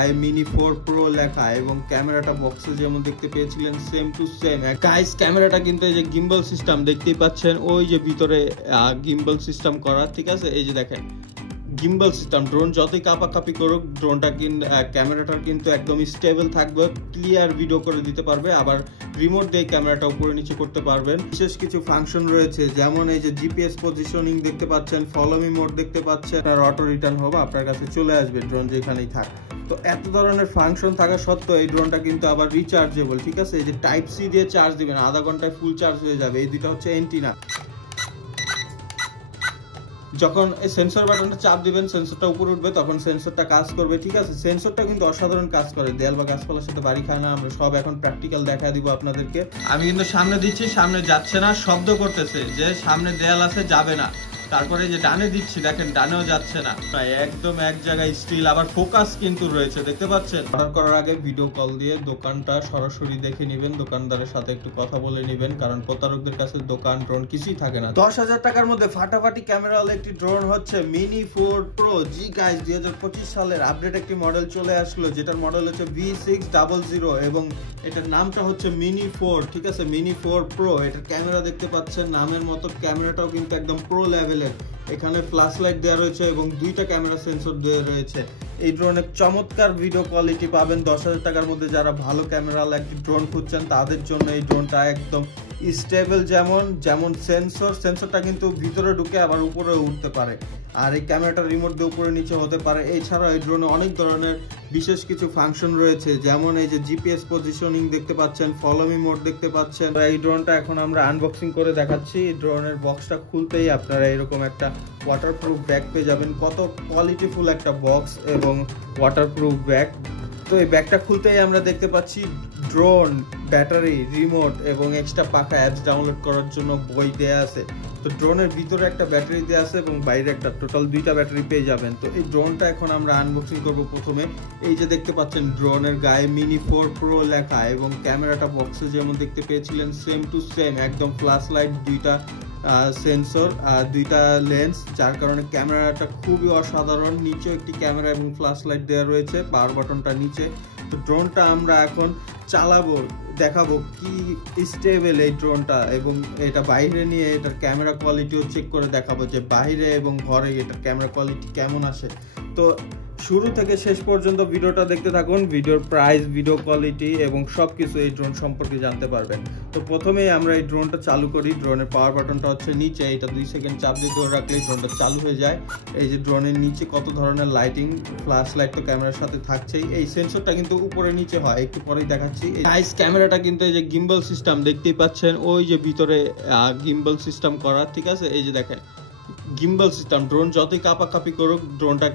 Mini 4 pro লেখা এবং ক্যামেরাটা বক্সে যেমন দেখতে পেয়েছিলেন সেম টু সেম। গাইস ক্যামেরাটা কিন্তু এই যে গিম্বল সিস্টেম দেখতেই পাচ্ছেন, ওই যে ভিতরে গিম্বল সিস্টেম করা, ঠিক আছে। এই যে দেখেন গিম্বল সিস্টেম, ড্রোন যতই কাপাকাপি করুক ড্রোনটা কিন্তু ক্যামেরাটার কিন্তু একদম স্টেবল থাকবে, ক্লিয়ার ভিডিও করে দিতে পারবে। আবার রিমোট দিয়ে ক্যামেরাটা উপরে নিচে করতে পারবেন। বিশেষ কিছু ফাংশন রয়েছে, যেমন এই যে জিপিএস পজিশনিং দেখতে পাচ্ছেন, ফলো মি মোড দেখতে পাচ্ছেন, আর অটো রিটার্ন হবে, আপনার কাছে চলে আসবে ড্রোন যেখানেই থাক। তো এত ধরনের ফাংশন থাকা সত্ত্বেও এই ড্রোনটা কিন্তু আবার রিচার্জেবল, ঠিক আছে। এই যে টাইপ সি দিয়ে চার্জ দিবেন, আধা ঘন্টায় ফুল চার্জ হয়ে যাবে। এই দুটো হচ্ছে এন্টিনা। যখন এই সেন্সর বাটনটা চাপ দিবেন সেন্সরটা উপরে উঠবে, তখন সেন্সরটা কাজ করবে, ঠিক আছে। সেন্সরটা কিন্তু অসাধারণ কাজ করে, দেয়াল বা গাছপালার সাথে বাড়ি খায় না। আমরা সব এখন প্র্যাকটিক্যাল দেখা দিব আপনাদেরকে। আমি কিন্তু সামনে দিচ্ছি, সামনে যাচ্ছে না, শব্দ করতেছে যে সামনে দেয়াল আছে, যাবে না। তারপরে যে ডানে দিচ্ছি, দেখেন ডানেও যাচ্ছে না, প্রায় একদম এক জায়গায় স্টিল। আবার ফোকাস কিন্তু রয়েছে, দেখতে পাচ্ছেন। অর্ডার করার আগে ভিডিও কল দিয়ে দোকানটা সরাসরি দেখে নেবেন, দোকানদারের সাথে একটু কথা বলে নেবেন, কারণ প্রতারকদের কাছে দোকান ড্রোন কিছুই থাকে না। 10,000 টাকার মধ্যে ফাটাফাটি ক্যামেরাওয়ালা একটি ড্রোন হচ্ছে মিনি 4 প্রো। জি গাইস, 2025 সালের আপডেট একটি মডেল চলে আসলো, যেটার মডেল হচ্ছে V600 এবং এটার নামটা হচ্ছে মিনি 4, ঠিক আছে। Mini 4 pro. এটার ক্যামেরা দেখতে পাচ্ছেন, নামের মতো ক্যামেরাটাও কিন্তু একদম প্রো লেভেলের। এখানে ফ্ল্যাশ লাইট দেওয়া রয়েছে এবং দুইটা ক্যামেরা সেন্সর দেওয়া রয়েছে। এই ড্রোনের চমৎকার ভিডিও কোয়ালিটি পাবেন। 10,000 টাকার মধ্যে যারা ভালো ক্যামেরাওয়ালা একটি ড্রোন খুঁজছেন তাদের জন্য এই ড্রোনটা একদম স্টেবল। যেমন সেন্সরটা কিন্তু ভিতরে ঢুকে আবার উপরে উঠতে পারে, আর এই ক্যামেরাটা রিমোট দিয়ে উপরে নিচে হতে পারে। এছাড়াও এই ড্রোনে অনেক ধরনের বিশেষ কিছু ফাংশন রয়েছে, যেমন এই যে জিপিএস পজিশনিং দেখতে পাচ্ছেন, ফলো মি মোড দেখতে পাচ্ছেন। এই ড্রোনটা এখন আমরা আনবক্সিং করে দেখাচ্ছি। এই ড্রোনের বক্সটা খুলতেই আপনারা এরকম একটা ওয়াটারপ্রুফ ব্যাগ পেয়ে যাবেন। কত কোয়ালিটিফুল একটা বক্স এবং ওয়াটারপ্রুফ ব্যাগ। তো এই ব্যাগটা খুলতেই আমরা দেখতে পাচ্ছি ড্রোন, ব্যাটারি, রিমোট এবং এক্সট্রা পাখা অ্যাপস ডাউনলোড করার জন্য বই দেয়া আছে। তো ড্রোনের ভিতরে একটা ব্যাটারি দেওয়া আছে এবং বাইরে একটা, টোটাল দুইটা ব্যাটারি পেয়ে যাবেন। তো এই ড্রোনটা এখন আমরা আনবক্সিং করব। প্রথমে এই যে দেখতে পাচ্ছেন ড্রোনের গায়ে মিনি 4 প্রো লেখা এবং ক্যামেরাটা বক্সে যেমন দেখতে পেয়েছিলেন সেম টু সেম, একদম ফ্ল্যাশ লাইট, দুইটা সেন্সর, দুইটা লেন্স, যার কারণে ক্যামেরাটা খুবই অসাধারণ। নিচেও একটি ক্যামেরা এবং ফ্ল্যাশ লাইট দেওয়া রয়েছে, পাওয়ার বাটনটা নিচে। তো ড্রোনটা আমরা এখন চালাবো, দেখাবো কি স্টেবল এই ড্রোনটা, এবং এটা বাইরে নিয়ে এটার ক্যামেরা কোয়ালিটিও চেক করে দেখাবো যে বাইরে এবং ঘরে এটার ক্যামেরা কোয়ালিটি কেমন আসে। তো শুরু থেকে শেষ পর্যন্ত ভিডিওটা দেখতে থাকুন। ভিডিওর প্রাইস, ভিডিও কোয়ালিটি এবং সবকিছু এই ড্রোন সম্পর্কে জানতে পারবেন। তো প্রথমেই আমরা এই ড্রোনটা চালু করি। ড্রোনের পাওয়ার বাটনটা হচ্ছে নিচে, এটা 2 সেকেন্ড চাপ দিয়ে ধরে রাখলেই ড্রোনটা চালু হয়ে যায়। এই যে ড্রোনের নিচে কত ধরনের লাইটিং, ফ্ল্যাশ লাইট তো ক্যামেরার সাথে থাকছেই। এই সেন্সরটা কিন্তু উপরে নিচে হয়, একটু পরেই দেখাচ্ছি। গাইস ক্যামেরাটা কিন্তু এই যে গিম্বল সিস্টেম দেখতেই পাচ্ছেন, ওই যে ভিতরে গিম্বল সিস্টেম করা, ঠিক আছে। এই যে দেখেন গিম্বল সিস্টেম, ড্রোন যতই কাপাকাপি করুক ড্রোনটা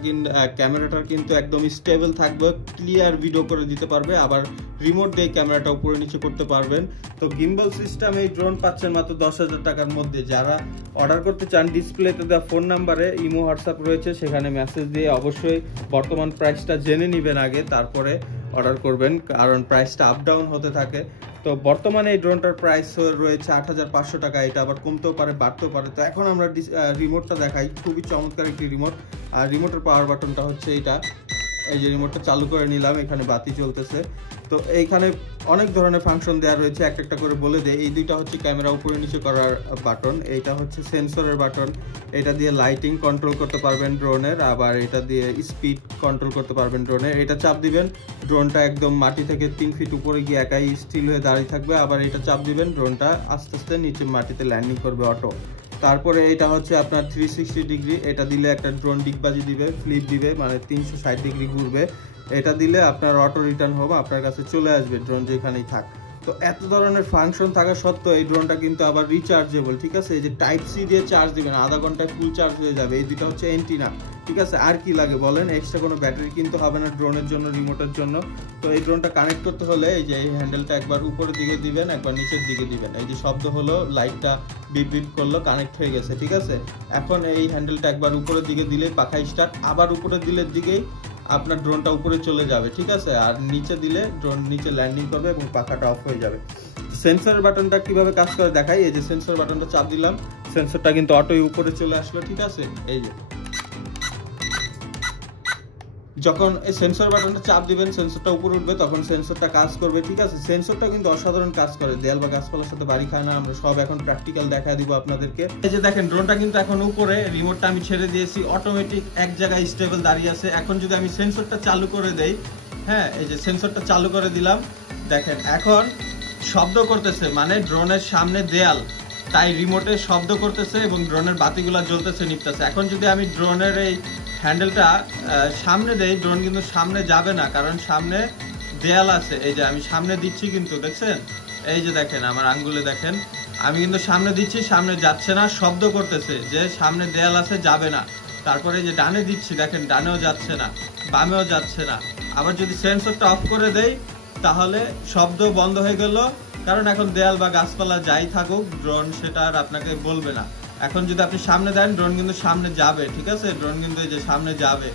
ক্যামেরাটার কিন্তু একদম স্টেবল থাকবে, ক্লিয়ার ভিডিও করে দিতে পারবে। আবার রিমোট দিয়ে ক্যামেরাটা উপরে নিচে করতে পারবেন। তো গিম্বল সিস্টেম এই ড্রোন পাচ্ছেন মাত্র 10,000 টাকার মধ্যে। যারা অর্ডার করতে চান ডিসপ্লেতে দেওয়া ফোন নাম্বারে ইমো হোয়াটসঅ্যাপ রয়েছে, সেখানে মেসেজ দিয়ে অবশ্যই বর্তমান প্রাইসটা জেনে নেবেন আগে, তারপরে অর্ডার করবেন, কারণ প্রাইসটা আপ ডাউন হতে থাকে। তো বর্তমানে এই ড্রোনটার প্রাইস রয়েছে 8,500 টাকা। এটা আবার কমতেও পারে, বাড়তেও পারে। তো এখন আমরা রিমোটটা দেখাই, খুবই চমৎকার একটি রিমোট। আর রিমোটের পাওয়ার বাটনটা হচ্ছে এটা। এই যে রিমোটটা চালু করে নিলাম, এখানে বাতি চলতেছে। তো এইখানে অনেক ধরনের ফাংশন দেওয়া রয়েছে, একটা করে বলে দেয়। এই দুইটা হচ্ছে ক্যামেরা উপরে নিচে করার বাটন, এইটা হচ্ছে সেন্সরের বাটন। এটা দিয়ে লাইটিং কন্ট্রোল করতে পারবেন ড্রোনের, আবার এটা দিয়ে স্পিড কন্ট্রোল করতে পারবেন ড্রোনের। এটা চাপ দিবেন, ড্রোনটা একদম মাটি থেকে 3 ফিট উপরে গিয়ে একাই স্টিল হয়ে দাঁড়িয়ে থাকবে। আবার এটা চাপ দিবেন, ড্রোনটা আস্তে আস্তে নিচে মাটিতে ল্যান্ডিং করবে অটো। তারপরে এটা হচ্ছে আপনার 360 ডিগ্রি, এটা দিলে একটা ড্রোন ডিগবাজি দিবে, ফ্লিপ দিবে, মানে 360 ডিগ্রি ঘুরবে। এটা দিলে আপনার অটো রিটার্ন হবে, আপনার কাছে চলে আসবে ড্রোন যেখানেই থাক। তো এত ধরনের ফাংশন থাকা সত্ত্বেও এই ড্রোনটা কিন্তু আবার রিচার্জেবল, ঠিক আছে। এই যে টাইপ সি দিয়ে চার্জ দিবেন, আধা ঘন্টায় ফুল চার্জ হয়ে যাবে। এই দুটো হচ্ছে এন্টিনা, ঠিক আছে। আর কি লাগে বলেন, এক্সট্রা কোনো ব্যাটারি কিনতে হবে না ড্রোনের জন্য, রিমোটের জন্য। তো এই ড্রোনটা কানেক্ট করতে হলে এই যে এই হ্যান্ডেলটা একবার উপরের দিকে দিবেন, একবার নিচের দিকে দিবেন। এই যে শব্দ হলো, লাইটটা বিপ বিপ করলো, কানেক্ট হয়ে গেছে, ঠিক আছে। এখন এই হ্যান্ডেলটা একবার উপরের দিকে দিলে পাখা স্টার্ট, আবার উপরের দিলের দিকেই আপনার ড্রোনটা উপরে চলে যাবে, ঠিক আছে। আর নিচে দিলে ড্রোন নিচে ল্যান্ডিং করবে এবং পাখাটা অফ হয়ে যাবে। সেন্সরের বাটনটা কিভাবে কাজ করে দেখাই। এই যে সেন্সর বাটনটা চাপ দিলাম, সেন্সরটা কিন্তু অটোই উপরে চলে আসলো, ঠিক আছে। এই যে যখন এই সেন্সর বাটনটা চাপ দিবেন সেন্সরটা উপরে উঠবে তখন সেন্সরটা কাজ করবে, ঠিক আছে। সেন্সরটা কিন্তু অসাধারণ কাজ করে, দেয়াল বা গাছপালার সাথে বাড়ি খায় না। আমরা সব এখন প্র্যাকটিক্যাল দেখা দিব আপনাদেরকে। এই যে দেখেন ড্রোনটা কিন্তু এখন উপরে, রিমোটটা আমি ছেড়ে দিয়েছি, অটোমেটিক এক জায়গায় স্টেবল দাঁড়িয়ে আছে। এখন যদি আমি সেন্সরটা চালু করে দেই, হ্যাঁ এই যে সেন্সরটা চালু করে দিলাম, দেখেন এখন শব্দ করতেছে, মানে ড্রোনের সামনে দেয়াল, তাই রিমোটে শব্দ করতেছে এবং ড্রোনের বাতিগুলো জ্বলতেছে নিপতেছে। এখন যদি আমি ড্রোনের এই হ্যান্ডেলটা সামনে দেই, ড্রোন কিন্তু সামনে যাবে না, কারণ সামনে দেয়াল আছে। এই যে আমি সামনে দিচ্ছি কিন্তু দেখছেন, এই যে দেখেন আমার আঙ্গুলে দেখেন, আমি কিন্তু সামনে দিচ্ছি, সামনে যাচ্ছে না, শব্দ করতেছে যে সামনে দেয়াল আছে, যাবে না। তারপরে যে ডানে দিচ্ছি, দেখেন ডানেও যাচ্ছে না, বামেও যাচ্ছে না। আবার যদি সেন্সরটা অফ করে দেই তাহলে শব্দ বন্ধ হয়ে গেল, কারণ এখন দেয়াল বা গাছপালা যাই থাকুক ড্রোন সেটা আর আপনাকে বলবে না। এখন যদি আপনি সামনে দেন ড্রোন কিন্তু সামনে যাবে, ঠিক আছে, ড্রোন কিন্তু এই যে সামনে যাবে।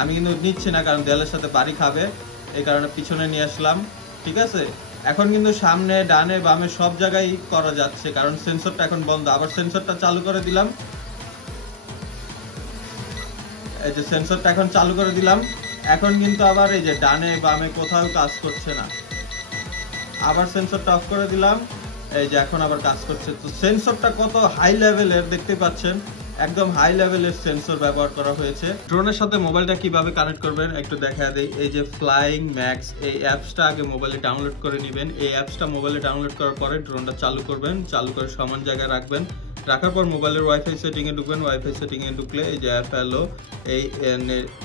আমি কিন্তু নিচ্ছি না কারণ দেয়ালের সাথে বাড়ি খাবে, এই কারণে পিছনে নিয়ে আসলাম, ঠিক আছে। এখন কিন্তু সামনে ডানে বামে সব জায়গায় করা যাচ্ছে, কারণ সেন্সরটা এখন বন্ধ। আবার সেন্সরটা চালু করে দিলাম, এই যে সেন্সরটা এখন চালু করে দিলাম, এখন কিন্তু আবার এই যে ডানে বামে কোথাও কাজ করছে না। আবার সেন্সরটা অফ করে দিলাম, এই যে এখন আবার কাজ করছে। তো সেন্সরটা কত হাই লেভেলের দেখতে পাচ্ছেন, একদম হাই লেভেলের সেন্সর ব্যবহার করা হয়েছে। ড্রোনের সাথে মোবাইলটা কিভাবে কানেক্ট করবেন একটু দেখা দেই। এই যে ফ্লাইং ম্যাক্স, এই অ্যাপসটা আগে মোবাইলে ডাউনলোড করে নেবেন। এই অ্যাপসটা মোবাইলে ডাউনলোড করার পরে ড্রোনটা চালু করবেন, চালু করে সমান জায়গায় রাখবেন। রাখার পর মোবাইলের ওয়াইফাই সেটিংয়ে ঢুকবেন। ওয়াইফাই সেটিংয়ে ঢুকলে এই যে অ্যাপ হ্যালো,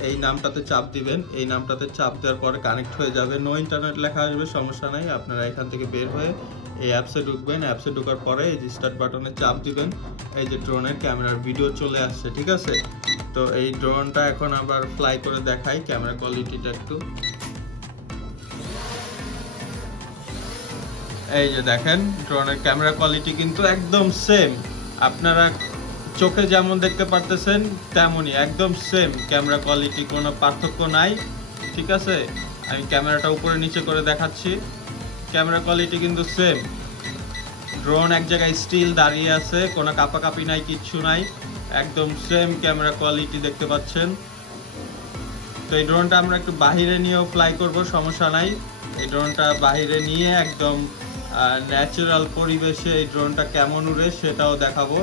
এই নামটাতে চাপ দিবেন। এই নামটাতে চাপ দেওয়ার পরে কানেক্ট হয়ে যাবে। নো ইন্টারনেট লেখা আসবে, সমস্যা নাই। আপনারা এখান থেকে বের হয়ে এই অ্যাপসে ঢুকবেন। অ্যাপসে ঢোকার পরে এই যে স্টার্ট বাটনে চাপ দিবেন। এই যে ড্রোনের ক্যামেরার ভিডিও চলে আসছে, ঠিক আছে। তো এই ড্রোনটা এখন আবার ফ্লাই করে দেখাই, ক্যামেরা কোয়ালিটিটা একটু। এই যে দেখেন ড্রোনের ক্যামেরা কোয়ালিটি কিন্তু একদম সেম, আপনারা চোখে যেমন দেখতে পারতেছেন তেমনই একদম সেম ক্যামেরা কোয়ালিটি, কোনো পার্থক্য নাই, ঠিক আছে। আমি ক্যামেরাটা উপরে নিচে করে দেখাচ্ছি, ক্যামেরা কোয়ালিটি কিন্তু সেম। ড্রোন এক জায়গায় স্টিল দাঁড়িয়ে আছে, কোনো কাপাকাপি নাই, কিচ্ছু নাই, একদম সেম ক্যামেরা কোয়ালিটি দেখতে পাচ্ছেন। তো এই ড্রোনটা আমরা একটু বাহিরে নিয়েও ফ্লাই করব, সমস্যা নাই। এই ড্রোনটা বাহিরে নিয়ে একদম ন্যাচারাল পরিবেশে এই ড্রোনটা কেমন উড়ে সেটাও দেখাবো।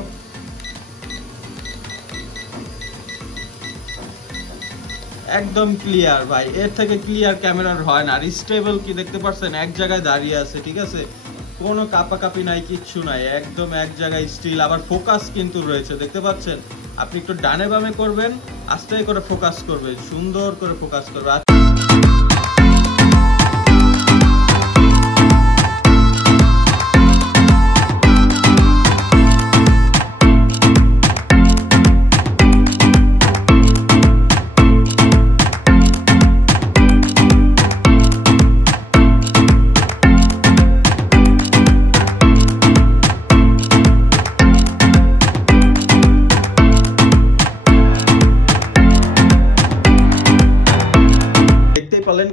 একদম ক্লিয়ার ভাই, এর থেকে ক্লিয়ার ক্যামেরার হয় না। আর স্টেবল কি দেখতে পাচ্ছেন, এক জায়গায় দাঁড়িয়ে আছে, ঠিক আছে, কোনো কাপাকাপি নাই, কিচ্ছু নাই, একদম এক জায়গায় স্টিল। আবার ফোকাস কিন্তু রয়েছে, দেখতে পাচ্ছেন। আপনি একটু ডানে বামে করবেন, আস্তে করে ফোকাস করবে, সুন্দর করে ফোকাস করবে।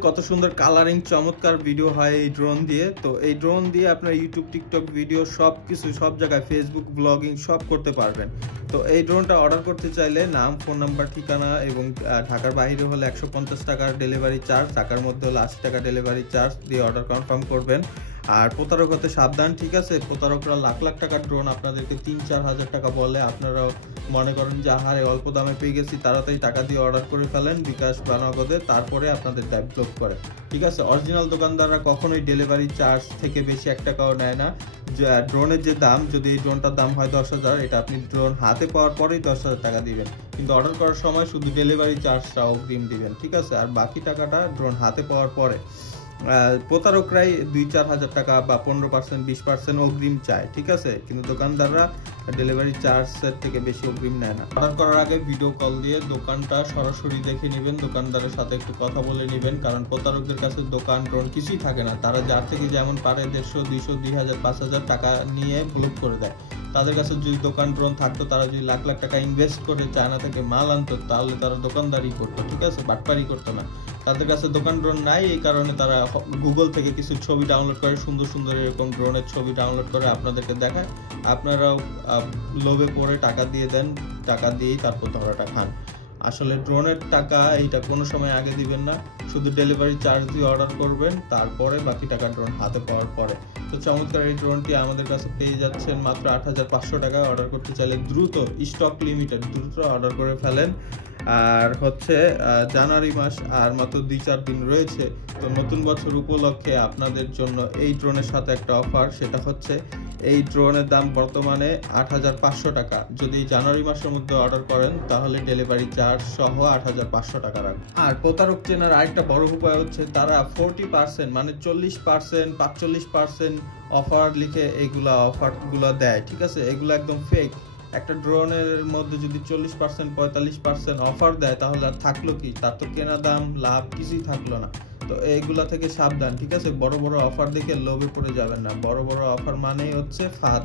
কত সুন্দর কালারিং চমৎকার ভিডিও হয় এই ড্রোন দিয়ে। তো এই ড্রোন দিয়ে আপনার ইউটিউব, টিকটক ভিডিও সবকিছু, সব জায়গায় ফেসবুক ব্লগিং সব করতে পারবেন। তো এই ড্রোনটা অর্ডার করতে চাইলে নাম, ফোন নাম্বার, ঠিকানা এবং ঢাকার বাইরে হলে 150 টাকার ডেলিভারি চার্জ, ঢাকার মধ্যে হলে 80 টাকা ডেলিভারি চার্জ দিয়ে অর্ডার কনফার্ম করবেন। আর প্রতারক হতে সাবধান, ঠিক আছে। প্রতারকরা লাখ লাখ টাকার ড্রোন আপনাদেরকে 3-4 হাজার টাকা বলে, আপনারাও মনে করেন যে আহারে অল্প দামে পেয়ে গেছি, তাড়াতাড়ি টাকা দিয়ে অর্ডার করে ফেলেন বিকাশ বা নগদে, তারপরে আপনাদের ডেভেলপ করে, ঠিক আছে। অরিজিনাল দোকানদাররা কখনোই ডেলিভারি চার্জ থেকে বেশি 1 টাকাও নেয় না। ড্রোনের যে দাম, যদি এই ড্রোনটার দাম হয় 10,000, এটা আপনি ড্রোন হাতে পাওয়ার পরেই 10,000 টাকা দিবেন, কিন্তু অর্ডার করার সময় শুধু ডেলিভারি চার্জটা অগ্রিম দিবেন, ঠিক আছে। আর বাকি টাকাটা ড্রোন হাতে পাওয়ার পরে। প্রতারকরাই 2-4 হাজার টাকা বা 15%, 20% অগ্রিম চায়, ঠিক আছে, কিন্তু দোকানদাররা ডেলিভারি চার্জের থেকে বেশি অগ্রিম নেয় না। অর্ডার করার আগে ভিডিও কল দিয়ে দোকানটা সরাসরি দেখে নেবেন, দোকানদারের সাথে একটু কথা বলে নেবেন, কারণ প্রতারকদের কাছে দোকান, ড্রোন কিছুই থাকে না। তারা যার থেকে যেমন পারে 150, 200, 2000, 5000 টাকা নিয়ে ব্লক করে দেয়। তাদের কাছে যদি দোকান, ড্রোন থাকতো, তারা যদি লাখ লাখ টাকা ইনভেস্ট করে চায়না থেকে মাল আনতো, তাহলে তারা দোকানদারি করতো, ঠিক আছে, বাটপারি করতো না। তাদের কাছে দোকান, ড্রোন নাই, এই কারণে তারা গুগল থেকে কিছু ছবি ডাউনলোড করে, সুন্দর সুন্দর এরকম ড্রোনের ছবি ডাউনলোড করে আপনাদেরকে দেখায়। আপনারাও লোভে পড়ে টাকা দিয়ে দেন, টাকা দিয়েই তারপর ধরাটা খান। আসলে ড্রোনের টাকা এইটা কোনো সময় আগে দিবেন না, শুধু ডেলিভারি চার্জ দিয়ে অর্ডার করবেন, তারপরে বাকি টাকা ড্রোন হাতে পাওয়ার পরে। তো চমৎকার এই ড্রোনটি আমাদের কাছে পেয়ে যাচ্ছেন মাত্র 8,500 টাকায়। অর্ডার করতে চাইলে দ্রুত, স্টক লিমিটেড, দ্রুত অর্ডার করে ফেলেন। আর হচ্ছে জানুয়ারি মাস আর মাত্র 2-4 দিন রয়েছে। তো নতুন বছর উপলক্ষে আপনাদের জন্য এই ড্রোনের সাথে একটা অফার, সেটা হচ্ছে এই ড্রোনের দাম বর্তমানে 8,500 টাকা। যদি জানুয়ারি মাসের মধ্যে অর্ডার করেন তাহলে ডেলিভারি চার্জ সহ 8,500 টাকা রাখবে। আর প্রতারক চেনার আরেকটা বড় উপায় হচ্ছে তারা 40% মানে 40%, 45% অফার লিখে এইগুলা অফারগুলো দেয়, ঠিক আছে? এগুলো একদম ফেক। একটা ড্রোনের মধ্যে যদি 40%, 45% অফার দেয় তাহলে আর থাকলো কি? তার তো কেনা দাম, লাভ কিছুই থাকলো না। তো এইগুলা থেকে সাবধান, ঠিক আছে? বড় বড় অফার দেখে লোভে পড়ে যাবেন না। বড় বড় অফার মানেই হচ্ছে ফাঁদ।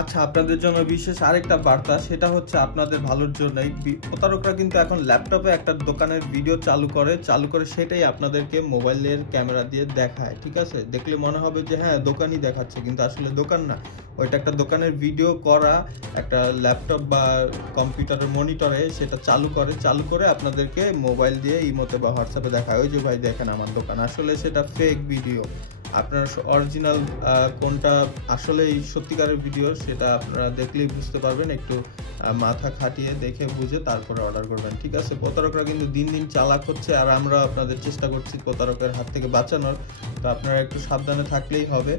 আচ্ছা, আপনাদের জন্য বিশেষ আরেকটা বার্তা, সেটা হচ্ছে আপনাদের ভালোর জন্যই। প্রতারকরা কিন্তু এখন ল্যাপটপে একটা দোকানের ভিডিও চালু করে সেটাই আপনাদেরকে মোবাইলের ক্যামেরা দিয়ে দেখায়, ঠিক আছে? দেখলে মনে হবে যে হ্যাঁ দোকানই দেখাচ্ছে, কিন্তু আসলে দোকান না, ওইটা একটা দোকানের ভিডিও করা একটা ল্যাপটপ বা কম্পিউটারের মনিটরে সেটা চালু করে আপনাদেরকে মোবাইল দিয়ে ইমোতে বা হোয়াটসঅ্যাপে দেখায়, ওই যে ভাই দেখেন আমার দোকান। আসলে সেটা ফেক ভিডিও। আপনার অরিজিনাল কোনটা আসলেই সত্যিকারের ভিডিও সেটা আপনারা দেখলেই বুঝতে পারবেন। একটু মাথা খাটিয়ে দেখে বুঝে তারপরে অর্ডার করবেন, ঠিক আছে? প্রতারকরা কিন্তু দিন দিন চালাক হচ্ছে, আর আমরা আপনাদের চেষ্টা করছি প্রতারকের হাত থেকে বাঁচানোর। তো আপনারা একটু সাবধানে থাকলেই হবে।